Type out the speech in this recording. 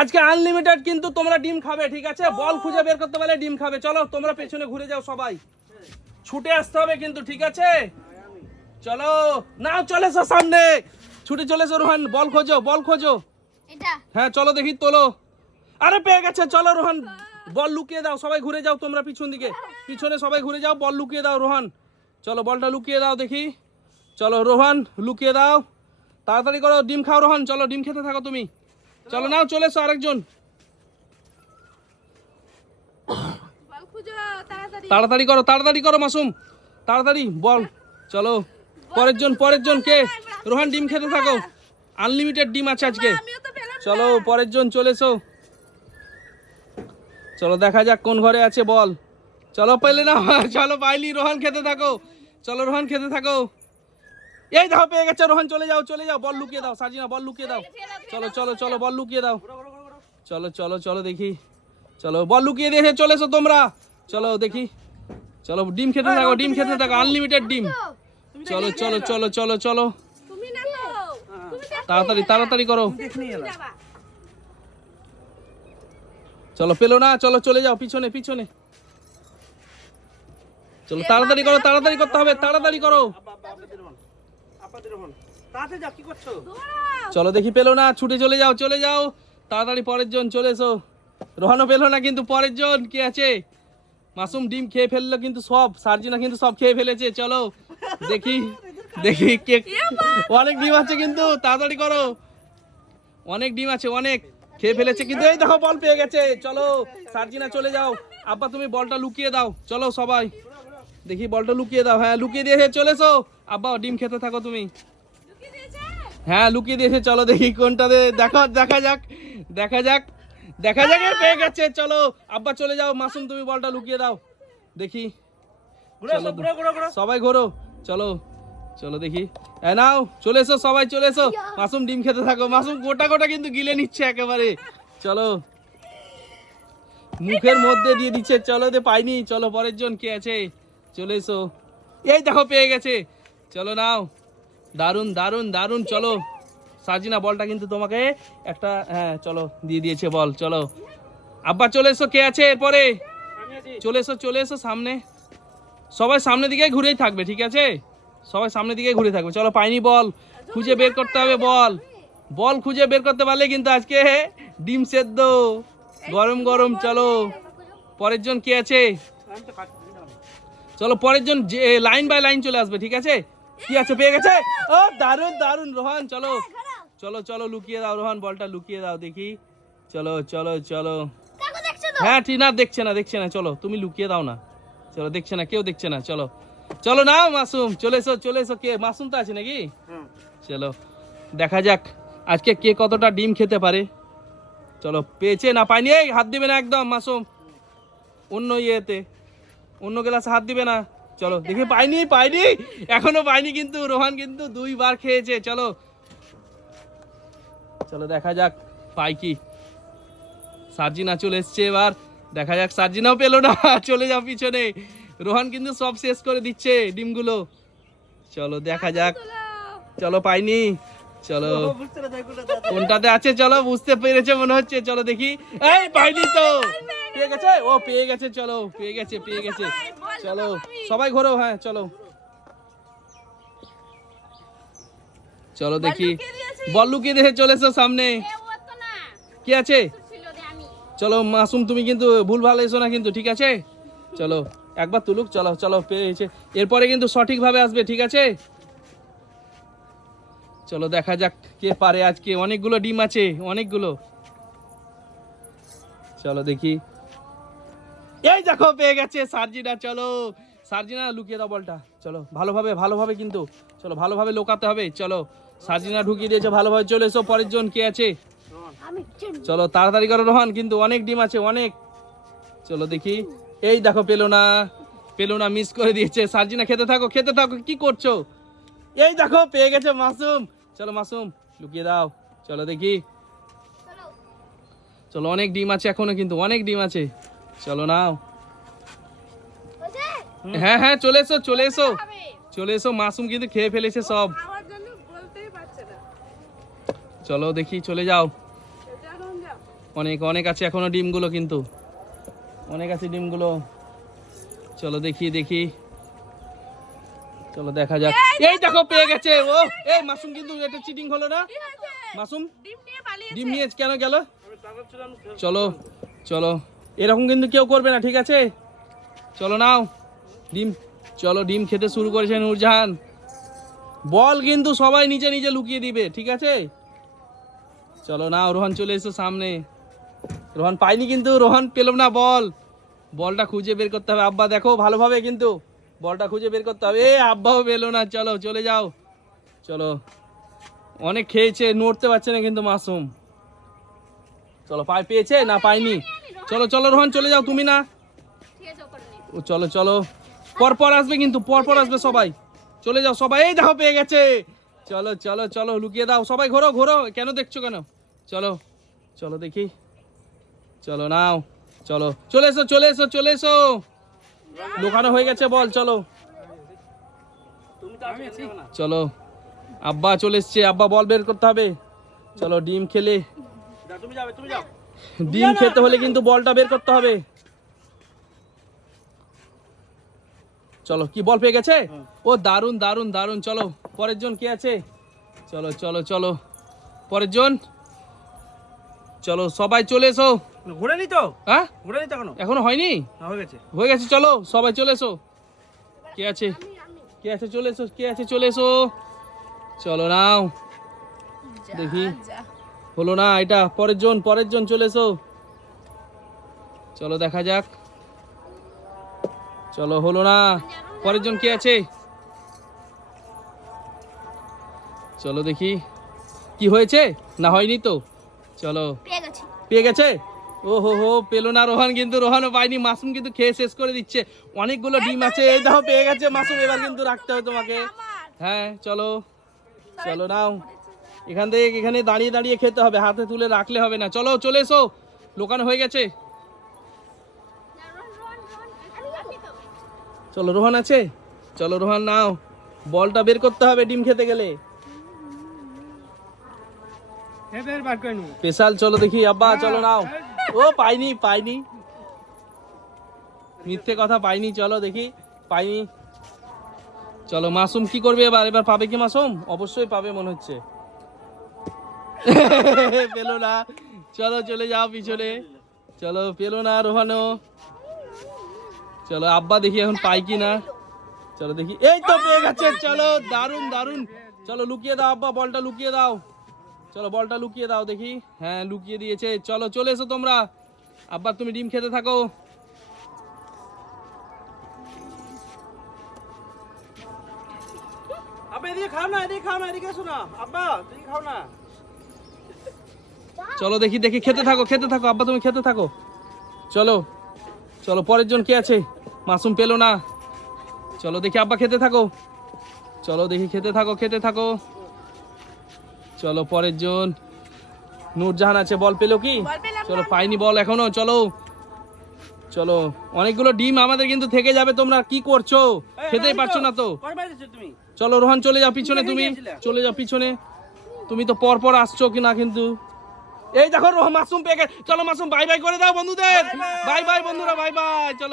আজকে আনলিমিটেড কিন্তু তোমরা ডিম খাবে, ঠিক আছে? বল খুঁজে বের করতে পারলে ডিম খাবে। চলো তোমরা পেছনে ঘুরে যাও, সবাই ছুটে আসতে হবে কিন্তু, ঠিক আছে? চলো নাও, চলে এসো সামনে, ছুটে চলে এসো। রোহান বল খোঁজো, বল খোঁজো। হ্যাঁ চলো দেখি, তোলো। আরে পেয়ে গেছে, চলো রোহান বল লুকিয়ে দাও। সবাই ঘুরে যাও তোমরা পিছন দিকে, পিছনে সবাই ঘুরে যাও, বল লুকিয়ে দাও। রোহান চলো বলটা লুকিয়ে দাও দেখি। চলো রোহান লুকিয়ে দাও, তাড়াতাড়ি করো, ডিম খাও রোহান। চলো ডিম খেতে থাকো তুমি। চলো নাও, চলে এসো আরেকজন। তাড়াতাড়ি করো, তাড়াতাড়ি করো মাসুম, তাড়াতাড়ি বল। চলো পরের জন কে? রোহান ডিম খেতে থাকো, আনলিমিটেড ডিম আছে আজকে। চলো পরের জন চলে এসো। চলো দেখা যাক কোন ঘরে আছে বল। চলো পেলে না, চলো পাইলি। রোহান খেতে থাকো, চলো রোহান খেতে থাকো। এই দেখো পেয়ে গেছে রোহান, চলে যাও চলে যাও, বল লুকিয়ে দাও। সাজিনা বল লুকিয়ে দাও। চলো চলো চলো বল লুকিয়ে দাও। চলো চলো চলো দেখি, চলো বল লুকিয়ে দিয়েছে, চলে এসো তোমরা। চলো দেখি, চলো ডিম খেতে থাকো, ডিম খেতে থাকো, আনলিমিটেড ডিম। চলো চলো চলো চলো চলো, তাড়াতাড়ি তাড়াতাড়ি করো। চলো পেলো না, চলো চলে যাও পিছনে পিছনে। চলো তাড়াতাড়ি করো, তাড়াতাড়ি করতে হবে, তাড়াতাড়ি করো। চলো দেখি, পেলো না, ছুটে চলে যাও চলে যাও, তাড়াতাড়ি পরের জন চলে এসো। রোহানও পেলো না কিন্তু, পরের জন কে আছে? মাসুম ডিম খেয়ে ফেললো কিন্তু সব, সার্জিনা কিন্তু সব খেয়ে ফেলেছে। চলো দেখি দেখি কে, অনেক ডিম আছে কিন্তু, তাড়াতাড়ি করো, অনেক ডিম আছে, অনেক খেয়ে ফেলেছে কিন্তু। এই দেখো বল পেয়ে গেছে। চলো সার্জিনা চলে যাও, আব্বা তুমি বলটা লুকিয়ে দাও। চলো সবাই দেখি বলটা লুকিয়ে দাও। হ্যাঁ লুকিয়ে দিয়েছে, চলে এসো আব্বা, ডিম খেতে থাকো তুমি। হ্যাঁ লুকিয়ে দিয়েছে, চলো দেখি কোনটাতে, দেখো দেখা যাক দেখা যাক দেখা যাক। পেয়ে গেছে, চলো আব্বা চলে যাও, মাসুম তুমি বলটা লুকিয়ে দাও দেখি। সবাই ঘোরো, চলো চলো দেখি। নাও চলে এসো, সবাই চলে এসো, মাসুম ডিম খেতে থাকো। মাসুম গোটা গোটা কিন্তু গিলে নিচ্ছে একেবারে। চলো মুখের মধ্যে দিয়ে দিচ্ছে। চলো দে পাইনি, চলো পরের জন কে আছে? চলে এসো, এই দেখো পেয়ে গেছে। চলো নাও, দারুন দারুন দারুন। চলো সাজিনা বলটা কিন্তু তোমাকে একটা, হ্যাঁ চলো দিয়ে দিয়েছে বল। চলো আব্বা চলে এসো, কে আছে এরপরে? চলে এসো চলে এসো সামনে, সবাই সামনের দিকে ঘুরেই থাকবে, ঠিক আছে? সবাই সামনের দিকে ঘুরে থাকবে। চলো পাইনি বল, খুঁজে বের করতে হবে বল। বল খুঁজে বের করতে পারলে কিন্তু আজকে ডিম সেদ্ধ গরম গরম। চলো পরের জন কে আছে? চলো পরের জন লাইন বাই লাইন চলে আসবে, ঠিক আছে? কি আছে? পেয়ে গেছে, ও দারুন দারুন রোহান। চলো চলো চলো লুকিয়ে দাও রোহান, বলটা লুকিয়ে দাও দেখি। চলো চলো চলো, হ্যাঁ টিনা দেখছে না দেখছে না, চলো তুমি লুকিয়ে দাও না। চলো দেখছে না, কেউ দেখছে না। চলো চলো না মাসুম চলে এসো চলে এসো। কে? মাসুম তো আছে নাকি? চলো দেখা যাক আজকে কে কতটা ডিম খেতে পারে। চলো পেয়েছে না পাইনি, এই হাত দিবে না একদম মাসুম, অন্য ইয়েতে অন্য গ্লাসে হাত দিবে না। চলো দেখি, পাইনি পাইনি, এখনো পাইনি কিন্তু। রোহান কিন্তু 2 বার খেয়েছে। চলো চলো দেখা যাক পাই কি। সার্জিনা চলে এসছে, এবার দেখা যাক। সার্জিনাও পেলো না, চলে যাও পিছনে। রোহান কিন্তু সব শেষ করে দিচ্ছে ডিমগুলো। চলো দেখা যাক, চলো পাইনি। চলো কোনটাতে আছে? চলো বুঝতে পেরেছে মনে হচ্ছে, চলো দেখি। এই পাইনি তো, পেয়ে গেছে, ও পেয়ে গেছে। চলো পেয়ে গেছে পেয়ে গেছে। চলো সবাই ঘোরো, হ্যাঁ চলো চলো দেখি, বল লুকিয়ে দেখে চলে এসো সামনে। কি আছে? চলো মাসুম তুমি কিন্তু ভুল ভালো এসো না কিন্তু, ঠিক আছে? চলো একবার তুলুক। চলো চলো পেয়েছে, এরপরে কিন্তু সঠিকভাবে আসবে, ঠিক আছে? চলো দেখা যাক কে পারে আজকে। অনেকগুলো ডিম আছে, অনেকগুলো। চলো দেখি, এই দেখো পেয়ে গেছে সার্জিনা। চলো সার্জিনা লুকিয়ে দাও বলটা। চলো ভালোভাবে ভালোভাবে কিন্তু, চলো ভালোভাবে লোকাতে হবে। চলো সার্জিনা ঢুকিয়ে দিয়েছে ভালোভাবে। চলে এসো পরের জন কে আছে? চলো তাড়াতাড়ি করো রোহান, কিন্তু অনেক ডিম আছে অনেক। চলো দেখি, এই দেখো পেলো না পেলো না, মিস করে দিয়েছে। সার্জিনা খেতে থাকো খেতে থাকো, কি করছো? এই দেখো পেয়ে গেছে মাসুম। চলো মাসুম লুকিয়ে দাও। চলো দেখি, চলো অনেক ডিম আছে এখনো কিন্তু, অনেক ডিম আছে। চলো নাও, হ্যাঁ হ্যাঁ চলে এসো চলে এসো চলে এসো। মাসুম কিন্তু খেয়ে ফেলেছে সব। চলো দেখি, চলে যাও অনেক অনেক আছে এখনো ডিমগুলো, কিন্তু অনেক আছে ডিমগুলো। চলো দেখি দেখি, চলো দেখা যাক। এই দেখো পেয়ে গেছে ও। এই মাসুম কিন্তু এটা চিটিং হলো না? মাসুম ডিম নিয়ে কেন গেল? চলো চলো, এরকম কিন্তু কেউ করবে না, ঠিক আছে? চলো নাও ডিম, চলো ডিম খেতে শুরু করেছে নূরজাহান। বল কিন্তু সবাই নিচে নিচে লুকিয়ে দিবে, ঠিক আছে? চলো নাও, রোহান চলে এসো সামনে। রোহান পাইনি, কিন্তু রোহান পেল না বল। বলটা খুঁজে বের করতে হবে। আব্বা দেখো ভালোভাবে, কিন্তু বলটা খুঁজে বের করতে হবে। এ আব্বাও পেলো না, চলো চলে যাও। চলো, অনেক খেয়েছে, নড়তে পারছে না কিন্তু মাসুম। চলো, পেয়েছে না পাইনি? চলো চলো রোহান চলে যাও, তুমি না। ও চলো চলো, পরপর আসবে কিন্তু, পরপর আসবে সবাই। চলে যাও সবাই। এই দেখো পেয়ে গেছে। চলো চলো চলো, লুকিয়ে দাও সবাই, ঘোরো ঘোরো, কেন দেখছো কেন? চলো চলো দেখি, চলো নাও, চলো চলে এসো চলে এসো চলে এসো, লুকানো হয়ে গেছে বল। চলো চলো, আব্বা চলে এসছে, আব্বা বল বের করতে হবে। চলো ডিম খেলে, ডিম খেতে হলে কিন্তু বলটা বের করতে হবে। চলো, কি বল পেয়ে গেছে? ও দারুন দারুন দারুন। চলো পরের জন কে আছে? চলো চলো চলো, পরের জন। চলো সবাই চলে এসো। ঘুরে নি তো? হ্যাঁ ঘুরে নি তো এখনো হয়নি? হয়ে গেছে। হয়ে গেছে, চলো সবাই চলে এসো। কে আছে? কে আছে? চলে এসো, কে আছে? চলে এসো। চলো নাও দেখি, হলো না এটা। পরের জন, পরের জন চলে এসো। চলো দেখা যাক। চলো হলো না, পরের জন কে আছে? চলো দেখি কি হয়েছে, না হয়নি তো। চলো পেয়ে গেছে। ও হো হো, পেলো না রোহান, কিন্তু রোহানও পাইনি। মাসুম কিন্তু খেয়ে শেষ করে দিচ্ছে, অনেকগুলো ডিম আছে। এই দেখো পেয়ে গেছে মাসুম, এবার কিন্তু রাখতে হবে তোমাকে। হ্যাঁ চলো চলো নাও, এখান থেকে এখানে দাঁড়িয়ে দাঁড়িয়ে খেতে হবে, হাতে তুলে রাখলে হবে না। চলো চলে এসো, লোকানো হয়ে গেছে। চলো রোহান আছে, চলো রোহান নাও, বলটা বের করতে হবে ডিম খেতে গেলে। স্পেশাল, চলো দেখি আব্বা, চলো নাও। ও পাইনি পাইনি, মিথ্যে কথা, পাইনি। চলো দেখি, পাইনি। চলো মাসুম কি করবে এবার? এবার পাবে কি মাসুম? অবশ্যই পাবে মনে হচ্ছে। পেলো না, চলো চলে যাও পিছনে। চলো পেলো না রোহানো। চলো আব্বা দেখি এখন পাই কি না। চলো দেখি, এই তো পেয়ে গেছে। চলো দারুন দারুন, চলো লুকিয়ে দাও আব্বা, বলটা লুকিয়ে দাও। চলো বলটা লুকিয়ে দাও দেখি। হ্যাঁ লুকিয়ে দিয়েছে। চলো চলে এসো তোমরা, আব্বা তুমি ডিম খেতে থাকো। আব্বা এদিকে খাও না, এদিকে খাও না, এদিকে এসো না আব্বা, এদিকে খাও না। চলো দেখি দেখি, খেতে থাকো খেতে থাকো আব্বা, তুমি খেতে থাকো। চলো চলো, পরের জন কে আছে? মাসুম পেলো না। চলো দেখি আব্বা, খেতে থাকো। চলো দেখি, খেতে থাকো খেতে থাকো। চলো পরের জন নূরজাহান আছে, বল পেলো কি? চলো পাইনি বল এখনো। চলো চলো, অনেকগুলো ডিম আমাদের কিন্তু থেকে যাবে, তোমরা কি করছো? খেতেই পারছো না তো। তুমি চলো রোহান চলে যাও পিছনে, তুমি চলে যাও পিছনে। তুমি তো পর পর আসছো কিনা কিন্তু। এই দেখো রোহান, মাসুম পেয়ে গেছে। চলো মাসুম বাই বাই করে দাও বন্ধুদের। বাই বাই বন্ধুরা, বাই বাই। চলো।